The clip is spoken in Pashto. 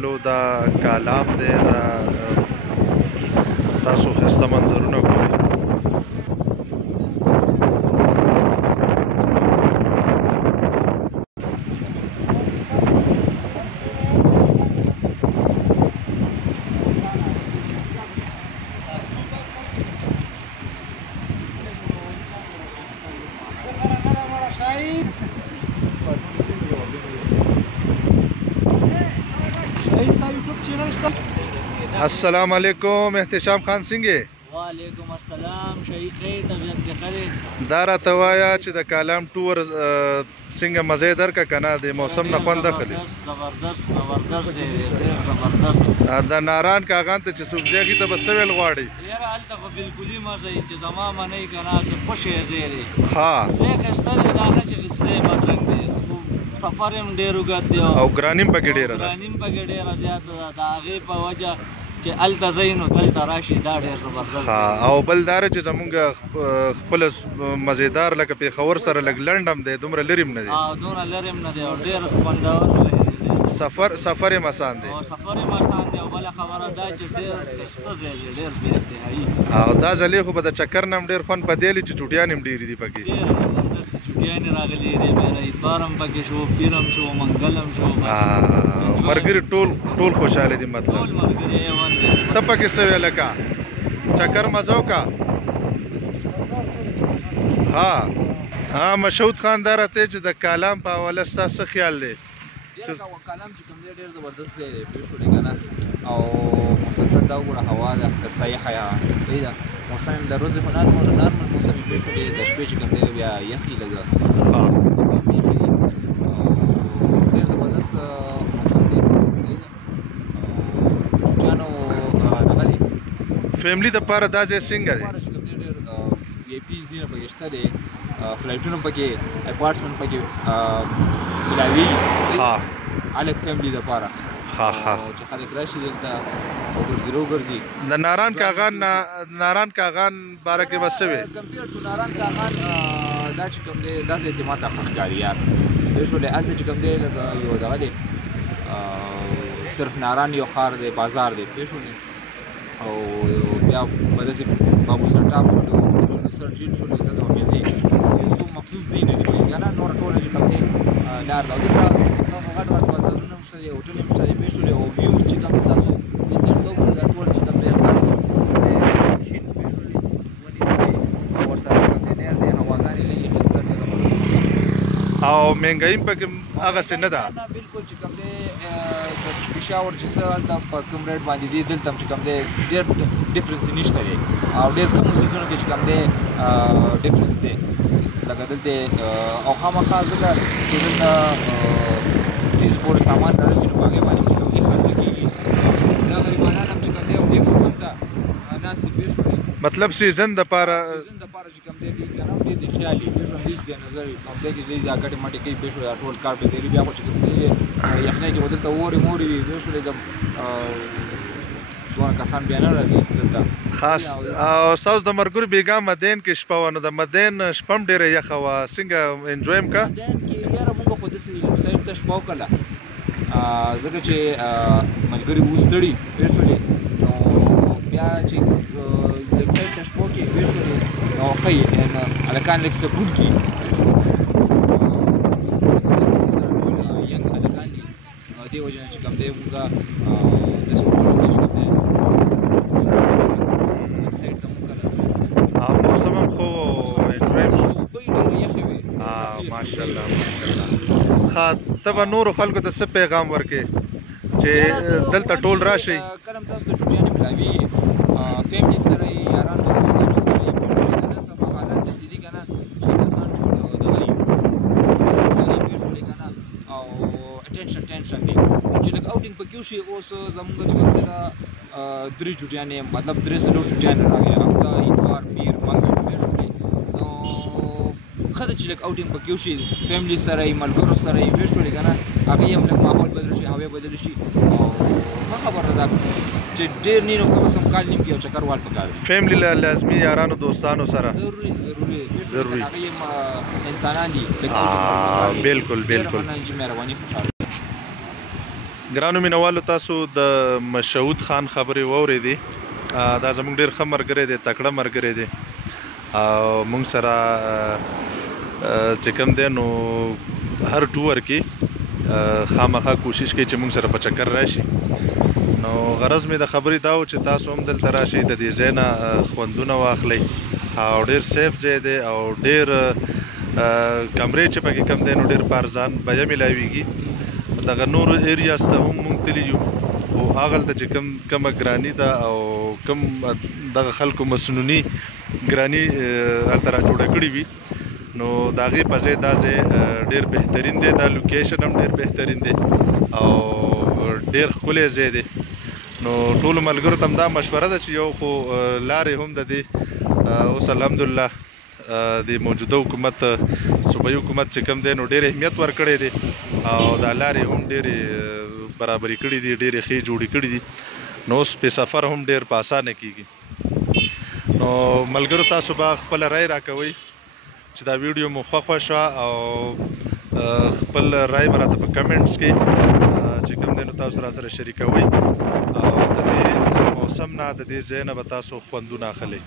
والو دا کالام دی دا تاسو ښایسته منظرونه ګورئ. السلام علیکم احتشام خان څنګه یې؟ وعلیکم السلام شهید خیر طبیعت کې ښه دی؟ دا راته وایه چې د کالام ټور څنګه مزه یې درکړه که نه د موسم نه خوند اخلي؟ زبردست زبردست دی ډېر زبردست. د ناران کاغان ته چې څوک ځي هغې ته به څه ویل غواړئ؟ یاره هلته خو بلکلي مزه یي چې زما منئ که نه چې خوشې ځای دی. ها ځای ښایسته دی دا نه چې ځای بدرنګ دی. سفر هم ډېر اوږد دی او ګراني هم پکې ډېره ده. ګراني هم پکې ډېره زیاته ده. د هغې په وجه چې هلته ځئ نو دلته راشي دا ډېر زبردست دی. او بل دا چې زمونږ خپله مزېدار لکه پېښور سره لږ لنډ هم دی دومره لرې هم نه دی. دومره لرې هم نه دی او ډېر خوندور دی. سفر یې آسان دی. سفر یې آسان دی او بله خبره دا چې ډېر ښایسته ځای دی ډېر بې انتهایي. او دا ځلې خو به د چکر نه هم ډېر خوند په دی لي چې چوټیان هم ډېرې دي پکې. ډېر زبردست چوټیانې راغلي دي میره اتوار هم پکې شو پیر هم شو منګل هم شو. ملګري ټول خوشحاله دي مطلب. ټول ملګري ایوان دي. ته پکې څه ویله کا چکر مزه وکړه؟ ها مشهود خان دا راته چې د کالام په حواله ستا څه خیال دی؟ کالام چې کوم دی ډېر زبردست دی پوه شولې که نه. او مسلسل دا وګوره هوا ده ښایسته یخه صحیح ده. موسم د ورځې خو نارمل موسم یې پوه شولې د شپې چې کوم دی بیا یخي لږه یخي دي او ډېر زبردست موسم دی صحیح ده. چانو دغه دی فیملي دپاره دا ځای څنګه دی؟ چې کوم دی ډېر وی آی پي ځایونه پکې شته دی. فلایټونه پکې اپارټمنټ پکې ملاوي الګ فیملي دپاره چې خلک راشي دلته وګرځي راوګرځي. د ناران کاغان باره کې به څه وې؟ کمپیر ټو ناران کاغان دا چې کوم دی دا ځای ته ما ته ښه ښکاري یار پوه شولې. هلته چې کوم دی لکه یو دغه دی صرف ناران یو ښار دی بازار دی پوه شولې. او بیا به داسې بابو سر ټاپ شولو سر جیل شولو داسې به مېزې یو څو مخصوص ځایونه دي که نه نوره ټوله چې کوم دی لار ده. او دلته غټ بازارونه هم شته دي هوټل هم شته دي پوه شولې. او ویوز چې کوم دی تاسو دې سایډ ته وګورئ دا ټول چې کوم دی غر دی شین پوه شولې ونې دي او ورسره چې کوم دی نهر دی هواګانې لږې ښایسته دي او مهنګایي هم پکې هغسې نه ده؟ نه بالکل چې کوم دی د پېښور چې څه هلته په کوم ریټ باندې دي دلته هم چې کوم دی ډېر ډفرنس نشته دی. او ډېر کمو څیزونو کې چې کوم دی ډفرنس دی لکه دلته. او خامخا ځکه چې دلته تیز پورې سامان رارسي نو په هغې باندې چې کوم دی خرڅه کېږي. دا غریبانان هم چې کوم دی دې موسم ته ناست دي پوه شولې. مطلب سیزن دپاره چې کوم دی دوی که نه ډېر د خیالي پوه شوم داسې دی نظر کوم دی چې دوی دا ګټې مټې کوي پوه شولې. دا ټول کار پرې تېري بیا خو چې کوم دی یخنۍ کې به دلته اورې مورې وي پوه شولې. د دونه کسان بیا نه راځي دلته خاص. او ستاسو د ملګرو بېګا مدین کې شپه وه نو د مدین شپه هم ډېره یخه وه څنګه انجوی هم که؟ مدین کې یاره مونږ خو داسې سایډ ته شپه وکړله ځکه چې ملګري وو ستړي پوه شولې. نو بیا چې لږ سایډ ته شپه وکړې پوه شولې نو ښه یې هلکان لږ سکون کړي پوه شولې. ینګ هلکان دي دې وجه نه چې کوم دی مونږ داسې وکړو چې کوم دی سایډ ته مونږ کړله. او موسم هم خو انجوی هم شو. اوبه یې ډېرې یخې وې ماشاءالله ښه. ته به نورو خلکو ته څه پیغام ورکړې چې دلته ټول راشئ؟ کله هم تاسو ته چوټیانې ملاوي فیملي سره یې یارانو دوستانو سره یې پوه شولې که نه سبا حالات داسې دي که نه چې انسان ټول دغه وي پوه شولې که نه. او ټینشن دی چې لږ اوټینګ پکې وشي. اوس زمونږ چې کوم دی 3 چوټیانې مطلب 3 څلور چوټیانې راغلې هفته اتوار پیر منګل پوه شولې. نو ښه ده چې لږ اوټینګ پکې وشي فیملي سره یې ملګرو سره یې پوه شولې که نه. هغې هم لږ ماحول بدل شي هوا بدل شي. او ښه خبره ده چې ډېر نه نو کم از کم کال نیم کې یو چکر وال پکار دی. فیملي لازمي یارانو دوستانو سره ضروري ضروري هغې هم انسانان دي. بالکل مهرباني خوشحاله ګرانو مینوالو تاسو د مشهود خان خبرې واورېدې. دا زموږ ډېر ښه ملګری دی، تکړه ملګری دی او موږ سره چې کوم دی نو هر ټور کې خامخا کوشش کوي چې موږ سره په چکر راشي. نو غرض مې د خبرې دا و چې تاسو هم دلته راشئ، د دې ځای نه خوندونه واخلئ او ډېر سیف ځای دی او ډېر کمرې چې پکې کم دی نو ډېر په ارزان بیه میلاویږي. دغه نورو ایریاز ته هم مونږ تللي یو خو هغلته چې کومه ګراني ده او کوم دغه خلکو مسنوني ګراني هلته را جوړه کړې وي نو د هغې په ځای دا ځای ډېر بهترین دی، دا لوکیشن هم ډېر بهترین دی او ډېر ښکلی ځای دی. نو ټولو ملګرو ته هم دا مشوره ده چې یو خو لارې هم د دې اوس الحمدلله د موجوده حکومت صوبایي حکومت چې کوم دی نو ډېر اهمیت ورکړی دی او دا لارې هم ډېرې برابرې کړي دي، ډېرې ښې جوړې کړي دي. نو اوس په سفر هم ډېر په اسانه کېږي. نو ملګرو تاسو به خپله رای راکوئ چې دا ویډیو مو خوښه شوه او خپل رای به راته په کمنټس کې چې کوم دی نو تاسو راسره شریکوئ او د دې موسم نه د دې ځای نه به تاسو خوندونه اخلئ.